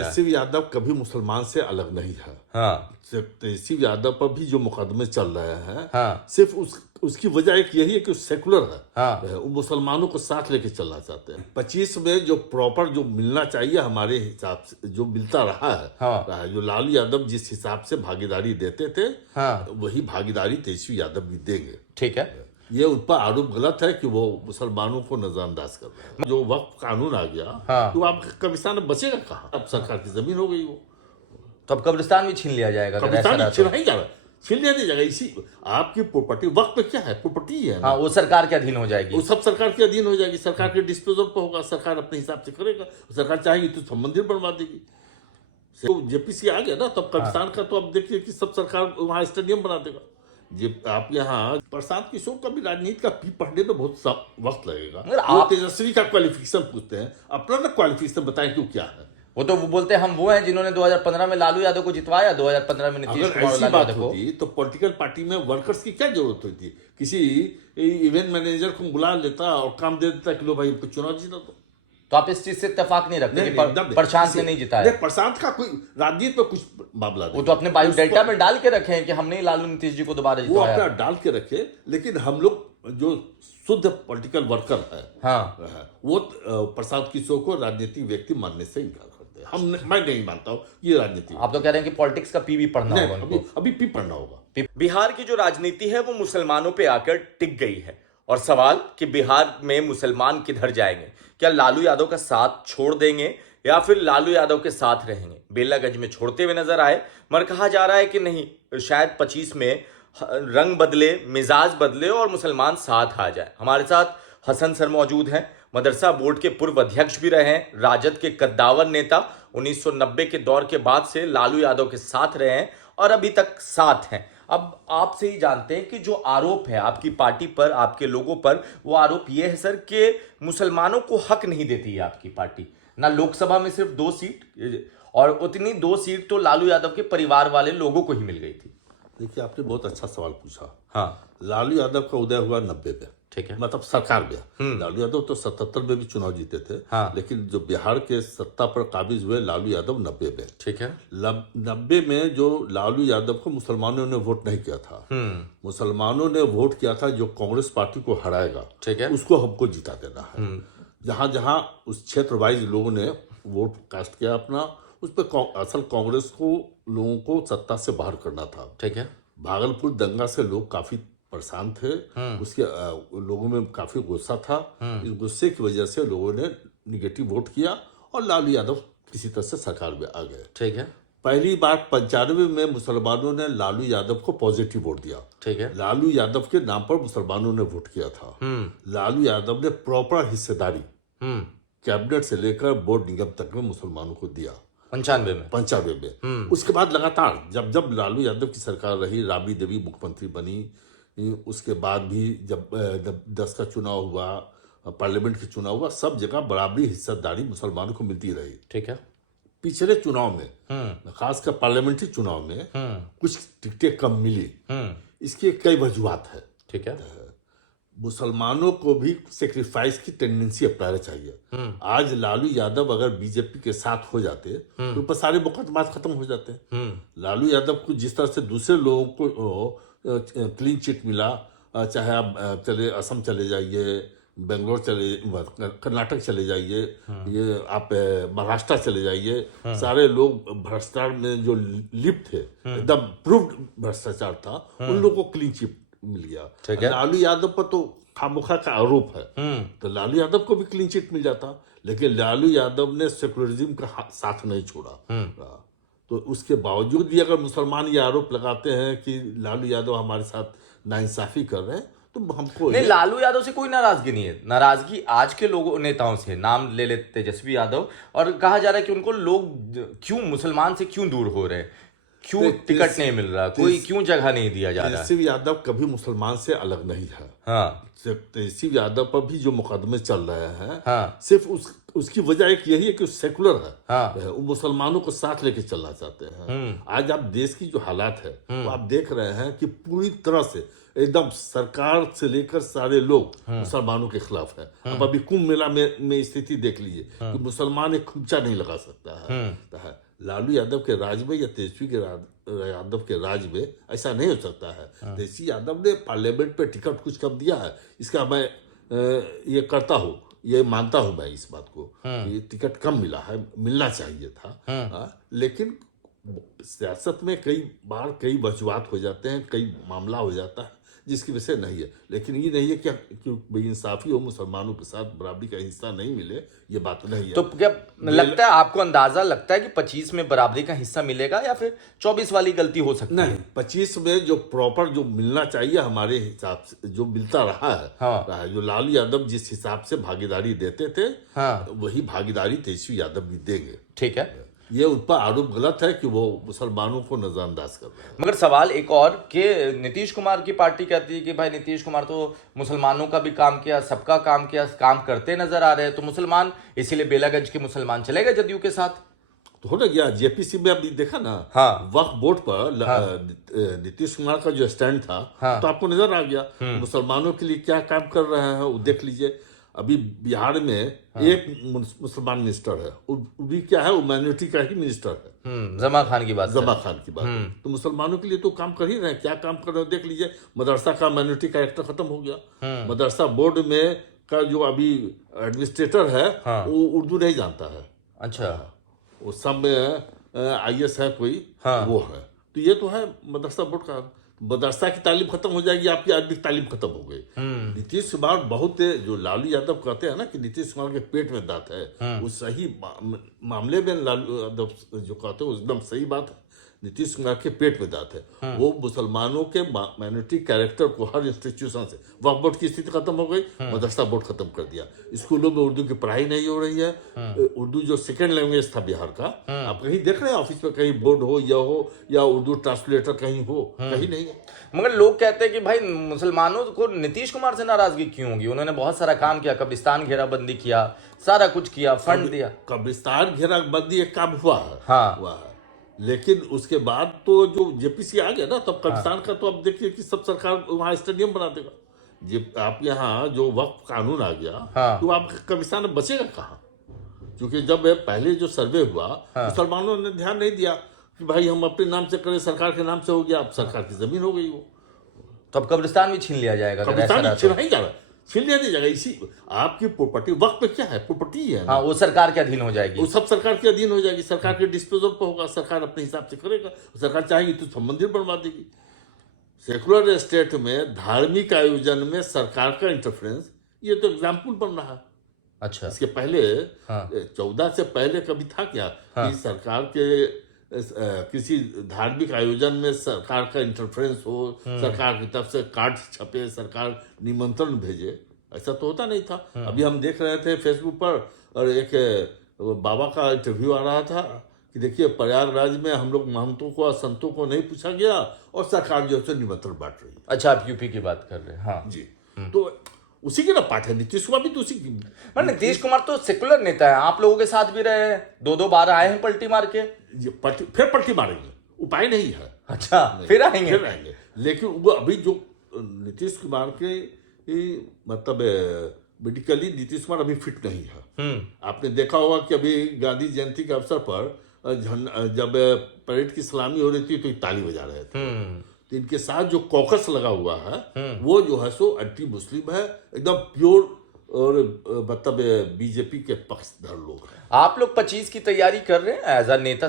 रहा है। तेजस्वी यादव कभी मुसलमान से अलग नहीं है। हाँ तेजस्वी यादव पर भी जो मुकदमे चल रहे हैं, हाँ सिर्फ उसकी वजह एक यही है कि वो सेकुलर है। हाँ वो मुसलमानों को साथ लेके चलना चाहते हैं। 25 में जो प्रॉपर जो मिलना चाहिए हमारे हिसाब से जो मिलता रहा है, हाँ जो लालू यादव जिस हिसाब से भागीदारी देते थे, हाँ वही भागीदारी तेजस्वी यादव भी देंगे। ठीक है। ये उन पर आरोप गलत है कि वो मुसलमानों को नजरअंदाज कर रहे हैं। जो वक्फ कानून आ गया, हाँ। तो आप कब्रिस्तान बचेगा कहाँ? अब सरकार की जमीन हो गई वो, तो अब कब्रिस्तान भी छीन लिया जाएगा अगर ऐसा कब्रिस्तान रहा तो। छीना ही जा रहा है, छीन लिया नहीं जाएगा। इसी आपकी प्रॉपर्टी वक्त पे क्या है, प्रॉपर्टी ही है ना। हाँ वो सरकार के अधीन हो जाएगी। वो सब सरकार के अधीन हो जाएगी, सरकार के डिस्पोजल पर होगा, सरकार अपने हिसाब से करेगा। सरकार चाहेगी तो मंदिर बनवा देगी। तो जेपीसी आ गया ना, तब कब्रिस्तान का तो अब देखिए कि सब सरकार वहाँ स्टेडियम बना देगा। जे आप यहाँ प्रशांत किशोर का भी राजनीति का पी पढ़ने में बहुत वक्त लगेगा। मगर वो आप तेजस्वी का क्वालिफिकेशन पूछते हैं, अपना ना क्वालिफिकेशन बताएं क्यों क्या है। वो बोलते हैं हम वो हैं जिन्होंने 2015 में लालू यादव को जितवाया, 2015 में नीतीश अगर कुमार और ऐसी लालू बात यादव को। होती तो पॉलिटिकल पार्टी में वर्कर्स की क्या जरूरत होती? किसी इवेंट मैनेजर को बुला लेता और काम दे देता कि लो भाई चुनाव जीता। तो आप इस चीज से इत्तेफाक नहीं रखते कि एकदम प्रशांत ने नहीं जिताया? देख, प्रशांत का कोई राजनीति में कुछ मामला नहीं। वो तो अपने बायोडाटा में डाल के रखे हैं कि हमने ही लालू नीतीश जी को दोबारा वो जितवाया। अपना डाल के रखे, लेकिन हम लोग जो शुद्ध पॉलिटिकल वर्कर है, हाँ वो प्रशांत किशोर को राजनीतिक व्यक्ति मानने से इनकार करते हैं। मैं नहीं मानता हूँ ये राजनीति। आप तो कह रहे हैं कि पॉलिटिक्स का पी भी पढ़ना होगा उनको। अभी पी पढ़ना होगा। बिहार की जो राजनीति है वो मुसलमानों पे आकर टिक गई है, और सवाल कि बिहार में मुसलमान किधर जाएंगे? क्या लालू यादव का साथ छोड़ देंगे या फिर लालू यादव के साथ रहेंगे? बेलागंज में छोड़ते हुए नजर आए, मगर कहा जा रहा है कि नहीं, शायद 25 में रंग बदले, मिजाज बदले और मुसलमान साथ आ जाए। हमारे साथ हसन सर मौजूद हैं, मदरसा बोर्ड के पूर्व अध्यक्ष भी रहे हैं, राजद के कद्दावर नेता, 1990 के दौर के बाद से लालू यादव के साथ रहे हैं और अभी तक साथ हैं। अब आपसे ही जानते हैं कि जो आरोप है आपकी पार्टी पर, आपके लोगों पर, वो आरोप ये है सर कि मुसलमानों को हक नहीं देती है आपकी पार्टी। ना लोकसभा में सिर्फ 2 सीट, और उतनी 2 सीट तो लालू यादव के परिवार वाले लोगों को ही मिल गई थी। देखिए, आपने बहुत अच्छा सवाल पूछा। हाँ लालू यादव का उदय हुआ 90 में, ठीक है। मतलब सरकार में। लालू यादव तो 77 में भी चुनाव जीते थे। हाँ। लेकिन जो बिहार के सत्ता पर काबिज हुए लालू यादव 90 में। ठीक है। 90 में जो लालू यादव को मुसलमानों ने वोट नहीं किया था, मुसलमानों ने वोट किया था जो कांग्रेस पार्टी को हराएगा, ठीक है, उसको हमको जिता देना है। जहां जहां उस क्षेत्र वाइज लोगों ने वोट कास्ट किया अपना, उस पर असल कांग्रेस को लोगों को सत्ता से बाहर करना था। ठीक है। भागलपुर दंगा से लोग काफी परेशान थे, उसके लोगों में काफी गुस्सा था। इस गुस्से की वजह से लोगों ने निगेटिव वोट किया और लालू यादव किसी तरह से सरकार में आ गए। ठीक है। पहली बार 95 में मुसलमानों ने लालू यादव को पॉजिटिव वोट दिया। ठीक है। लालू यादव के नाम पर मुसलमानों ने वोट किया था। लालू यादव ने प्रॉपर हिस्सेदारी कैबिनेट से लेकर बोर्ड निगम तक में मुसलमानों को दिया 95 में। उसके बाद लगातार जब जब लालू यादव की सरकार रही, राबड़ी देवी मुख्यमंत्री बनी, उसके बाद भी जब 10 का चुनाव हुआ, पार्लियामेंट के चुनाव हुआ, सब जगह बराबरी हिस्सेदारी मुसलमानों को मिलती रही। ठीक है। पिछले चुनाव में, खासकर पार्लियामेंट्री चुनाव में, कुछ टिकटें कम मिली। इसकी कई वजूहत है। ठीक है। मुसलमानों को भी सेक्रीफाइस की टेंडेंसी अपनाना चाहिए। आज लालू यादव अगर बीजेपी के साथ हो जाते तो ऊपर सारे मुकदमात खत्म हो जाते। लालू यादव को जिस तरह से दूसरे लोगों को क्लीन चिट मिला, चाहे आप चले असम चले जाइए, बेंगलोर चले, कर्नाटक चले जाइए, ये आप महाराष्ट्र चले जाइए, सारे लोग भ्रष्टाचार में जो लिप्त थे, एकदम प्रूव्ड भ्रष्टाचार था, उन लोगों को क्लीन चिट मिल गया। लालू यादव पर तो खामोखा का आरोप है, तो लालू यादव को भी क्लीन चिट मिल जाता। लेकिन लालू यादव ने सेकुलरिज्म का साथ नहीं छोड़ा। तो उसके बावजूद भी अगर मुसलमान ये आरोप लगाते हैं कि लालू यादव हमारे साथ नाइंसाफी कर रहे हैं, तो हमको नहीं, लालू यादव से कोई नाराजगी नहीं है। नाराजगी आज के लोगों नेताओं से, नाम ले लेते तेजस्वी यादव, और कहा जा रहा है कि उनको लोग क्यों मुसलमान से क्यों दूर हो रहे हैं, क्यों टिकट नहीं मिल रहा, कोई क्यों जगह नहीं दिया जा रहा है। तेजस्वी यादव कभी मुसलमान से अलग नहीं है। हाँ। तेजस्वी यादव पर भी जो मुकदमे चल रहे हैं, हाँ। सिर्फ उसकी वजह एक यही है कि सेकुलर है। हाँ। वो मुसलमानों को साथ लेके चलना चाहते हैं। आज आप देश की जो हालात है वो आप देख रहे हैं कि पूरी तरह से एकदम सरकार से लेकर सारे लोग मुसलमानों के खिलाफ है। अब अभी कुंभ मेला में स्थिति देख लीजिए कि मुसलमान एक खुमचा नहीं लगा सकता है। लालू यादव के राज में या तेजस्वी के यादव के राज में ऐसा नहीं हो सकता है। तेजस्वी यादव ने पार्लियामेंट पे टिकट कुछ कम दिया है, इसका मैं ये करता हूँ, ये मानता हूँ मैं इस बात को कि टिकट कम मिला है, मिलना चाहिए था। लेकिन सियासत में कई बार कई वजूहत हो जाते हैं, कई मामला हो जाता है जिसकी वजह से नहीं है। लेकिन ये नहीं है कि बेइंसाफी हो, मुसलमानों के साथ बराबरी का हिस्सा नहीं मिले, ये बात नहीं है। तो क्या लगता है आपको, अंदाजा लगता है कि 25 में बराबरी का हिस्सा मिलेगा या फिर 24 वाली गलती हो सकती है? नहीं, 25 में जो प्रॉपर जो मिलना चाहिए हमारे हिसाब से जो मिलता रहा है, रहा है। जो लालू यादव जिस हिसाब से भागीदारी देते थे, वही भागीदारी तेजस्वी यादव भी देंगे। ठीक है, ये उन पर आरोप गलत है कि वो मुसलमानों को नजरअंदाज कर रहे हैं। मगर सवाल एक और कि नीतीश कुमार की पार्टी कहती है कि भाई नीतीश कुमार तो मुसलमानों का भी काम किया, सबका काम किया, काम करते नजर आ रहे हैं, तो मुसलमान इसीलिए बेलागंज के मुसलमान चले गए जदयू के साथ। तो हो ना गया, जेपीसी में अभी देखा ना, वक्फ बोर्ड पर नीतीश कुमार का जो स्टैंड था, तो आपको नजर आ गया मुसलमानों के लिए क्या काम कर रहे हैं, वो देख लीजिए। अभी बिहार में एक मुसलमान मिनिस्टर है, वो भी क्या है, वो माइनॉरिटी का ही मिनिस्टर है। जमा खान की बात, जमा खान की बात। तो मुसलमानों के लिए तो काम कर ही रहे हैं, क्या काम कर रहे हैं देख लीजिए। मदरसा का माइनॉरिटी कैरेक्टर खत्म हो गया। मदरसा बोर्ड में का जो अभी एडमिनिस्ट्रेटर है, वो उर्दू नहीं जानता है। अच्छा, वो सब IAS है कोई, वो है। तो ये तो है मदरसा बोर्ड का। मदरसा की तालीम खत्म हो जाएगी, आपकी अरबी की तालीम खत्म हो गई। नीतीश कुमार बहुत, जो लालू यादव कहते हैं ना कि नीतीश कुमार के पेट में दांत है, वो सही मामले में लालू यादव जो कहते हैं एकदम सही बात है। नीतीश कुमार के पेट में दांत है। वो मुसलमानों के माइनॉरिटी कैरेक्टर को हर इंस्टीट्यूशन से, वक्फ बोर्ड की स्थिति खत्म हो गई, मदरसा बोर्ड खत्म कर दिया, स्कूलों में उर्दू की पढ़ाई नहीं हो रही है। उर्दू जो सेकेंड लैंग्वेज था बिहार का, आप कहीं देख रहे हैं ऑफिस में कहीं बोर्ड हो या उर्दू ट्रांसलेटर कहीं हो, कहीं नहीं है। मगर लोग कहते हैं कि भाई मुसलमानों को नीतीश कुमार से नाराजगी क्यों होगी? उन्होंने बहुत सारा काम किया, कब्रिस्तान घेराबंदी किया, सारा कुछ किया, फंड दिया। कब्रिस्तान घेराबंदी एक काम हुआ है, हुआ है। लेकिन उसके बाद तो जो जेपीसी आ गया ना, तब कब्रिस्तान का तो अब देखिए कि सब सरकार वहाँ स्टेडियम बना देगा। आप यहाँ जो वक्फ कानून आ गया, तो आप कब्रिस्तान में बचेगा कहाँ? क्योंकि जब पहले जो सर्वे हुआ, मुसलमानों ने ध्यान नहीं दिया कि भाई हम अपने नाम से करें, सरकार के नाम से हो गया, अब सरकार की जमीन हो गई वो। तो अब कब्रिस्तान भी छीन लिया जाएगा? कब्रिस्तान छीन नहीं जा रहा, छीन लिया नहीं जाएगा। इसी आपकी प्रॉपर्टी, वक्त पे क्या है, प्रॉपर्टी है, वो सरकार के अधीन हो जाएगी, वो सब सरकार के अधीन हो जाएगी, सरकार के डिस्पोजल पर होगा, सरकार अपने हिसाब से करेगा। सरकार चाहेगी तो सब मंदिर बनवा देगी। सेकुलर स्टेट में धार्मिक आयोजन में सरकार का इंटरफेरेंस, ये तो एग्जाम्पल बन रहा है। अच्छा, इसके पहले 14 से पहले कभी था क्या कि सरकार के किसी धार्मिक आयोजन में सरकार का इंटरफेरेंस हो, सरकार की तरफ से कार्ड छपे, सरकार निमंत्रण भेजे? ऐसा तो होता नहीं था। अभी हम देख रहे थे फेसबुक पर, और एक बाबा का इंटरव्यू आ रहा था कि देखिए प्रयागराज में हम लोग महंतों को और संतों को नहीं पूछा गया, और सरकार जो है निमंत्रण बांट रही है। अच्छा, आप यूपी की बात कर रहे हैं? हाँ जी। तो उसी के ना पाठ है, नीतीश कुमार भी तो उसी की। नीतीश कुमार तो सेकुलर नेता है, आप लोगों के साथ भी रहे हैं, 2-2 बार आए हैं पलटी मार के। फिर पलटी मारेंगे, उपाय नहीं है। अच्छा, फिर आएंगे? फिर आएंगे। लेकिन वो अभी जो नीतीश कुमार के मतलब मेडिकली नीतीश कुमार अभी फिट नहीं है। आपने देखा होगा कि अभी गांधी जयंती के अवसर पर जब परेड की सलामी हो रही थी तो ताली बजा रहे थे। तो इनके साथ जो कॉकस लगा हुआ है, वो जो है सो एंटी मुस्लिम है, एकदम प्योर, और मतलब बीजेपी के पक्षधर लोग हैं। आप लोग 25 की तैयारी कर रहे हैं? एज अ नेता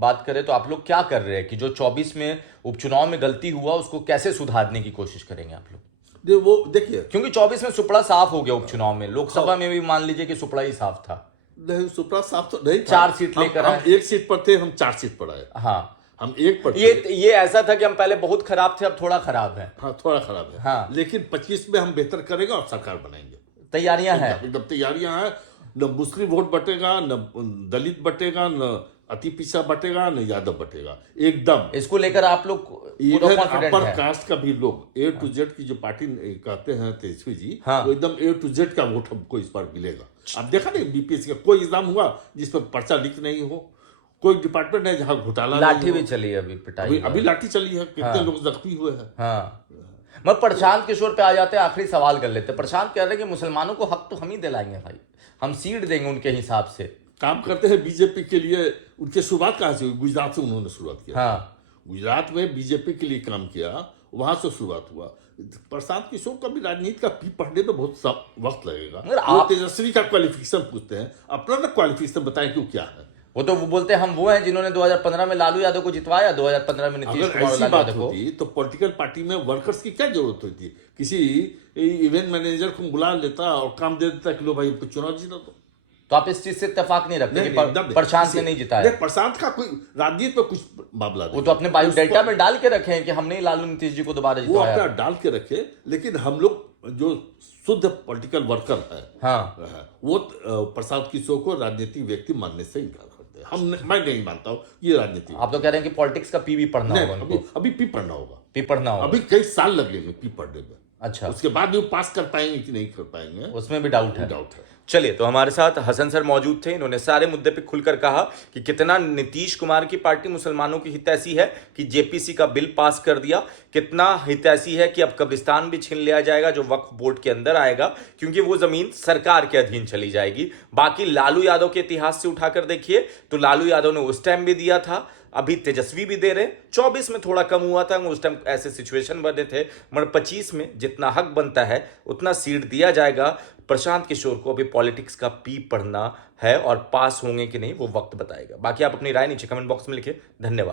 बात करें तो आप लोग क्या कर रहे हैं कि जो 24 में उपचुनाव में गलती हुआ उसको कैसे सुधारने की कोशिश करेंगे आप लोग? वो देखिए, क्योंकि 24 में सुपड़ा साफ हो गया उपचुनाव में, लोकसभा में भी मान लीजिए कि सुपड़ा ही साफ था। नहीं, सुपड़ा साफ तो नहीं था। 4 सीट लेकर हम 1 सीट पर थे, हम 4 सीट पर आए। हाँ, हम 1 पर ये ऐसा था कि हम पहले बहुत खराब थे, अब थोड़ा खराब है। हाँ, थोड़ा खराब है। हाँ, लेकिन 25 में हम बेहतर करेंगे और सरकार बनाएंगे। तैयारियां हैं, एकदम तैयारियां हैं। न मुस्लिम वोट बटेगा, न दलित बटेगा, न अति पिछड़ा बटेगा, न यादव बटेगा, एकदम। इसको लेकर आप लोग अपर कास्ट का भी लोग, A to Z की जो पार्टी कहते हैं तेजस्वी जी, वो एकदम A to Z का वोट हमको इस बार मिलेगा। आप देखा नहीं बीपीएससी का कोई एग्जाम हुआ जिस पर पर्चा लीक नहीं हो, कोई डिपार्टमेंट है जहाँ घोटाला लाठी भी चली है, अभी पिटाई, अभी लाठी चली है, कितने लोग जख्मी हुए हैं। हाँ, मैं प्रशांत किशोर पे आ जाते हैं, आखिरी सवाल कर लेते हैं। प्रशांत कह रहे हैं कि मुसलमानों को हक तो हम ही दिलाएंगे भाई, हम सीट देंगे उनके हिसाब से। काम करते हैं बीजेपी के लिए, उनकी शुरुआत कहाँ से हुई? गुजरात से उन्होंने शुरुआत किया। हाँ। गुजरात में बीजेपी के लिए काम किया, वहां से शुरुआत हुआ। प्रशांत किशोर का भी राजनीति का पी पढ़ने में बहुत वक्त लगेगा। मगर वो आप- तेजस्वी का क्वालिफिकेशन पूछते हैं, अपना ना क्वालिफिकेशन बताएं कि वो क्या है। वो बोलते हैं हम वो हैं जिन्होंने 2015 में लालू यादव को जितवाया, 2015 में नीतीश अगर कुमार और ऐसी लालू बात यादव को। होती तो पॉलिटिकल पार्टी में वर्कर्स की क्या जरूरत होती? किसी इवेंट मैनेजर को बुला लेता और काम दे देता कि लो भाई चुनाव जीता। तो आप इस चीज से इत्तेफाक नहीं रखते कि एकदम नहीं। प्रशांत ने नहीं जिताया? देख, प्रशांत का कोई राजनीति में कुछ मामला नहीं। वो तो अपने बायोडेटा में डाल के रखे हैं कि हमने ही लालू नीतीश जी को दोबारा वो जितवाया। अपना डाल के रखे, लेकिन हम लोग जो शुद्ध पॉलिटिकल वर्कर है, हाँ। वो प्रशांत किशोर को राजनीतिक व्यक्ति मानने से इनकार करते हैं। मैं नहीं मानता हूँ ये राजनीति। आप तो कह रहे हैं कि पॉलिटिक्स का पी भी पढ़ना नहीं, होगा उनको। अभी पी पढ़ना होगा। पी पढ़ना होगा। अभी कई साल लगेंगे पी पढ़ने में। अच्छा, उसके बाद भी वो पास कर पाएंगे कि नहीं कर पाएंगे, उसमें भी डाउट है। डाउट है। चलिए, तो हमारे साथ हसन सर मौजूद थे। इन्होंने सारे मुद्दे पे खुलकर कहा कि कितना नीतीश कुमार की पार्टी मुसलमानों की हितैषी है कि जेपीसी का बिल पास कर दिया, कितना हितैषी है कि अब कब्रिस्तान भी छीन लिया जाएगा जो वक्फ बोर्ड के अंदर आएगा, क्योंकि वो जमीन सरकार के अधीन चली जाएगी। बाकी लालू यादव के इतिहास से उठाकर देखिए तो लालू यादव ने उस टाइम भी दिया था, अभी तेजस्वी भी दे रहे। 24 में थोड़ा कम हुआ था, उस टाइम ऐसे सिचुएशन बने थे, मगर 25 में जितना हक बनता है उतना सीट दिया जाएगा। प्रशांत किशोर को अभी पॉलिटिक्स का पी पढ़ना है और पास होंगे कि नहीं वो वक्त बताएगा। बाकी आप अपनी राय नीचे कमेंट बॉक्स में लिखें। धन्यवाद।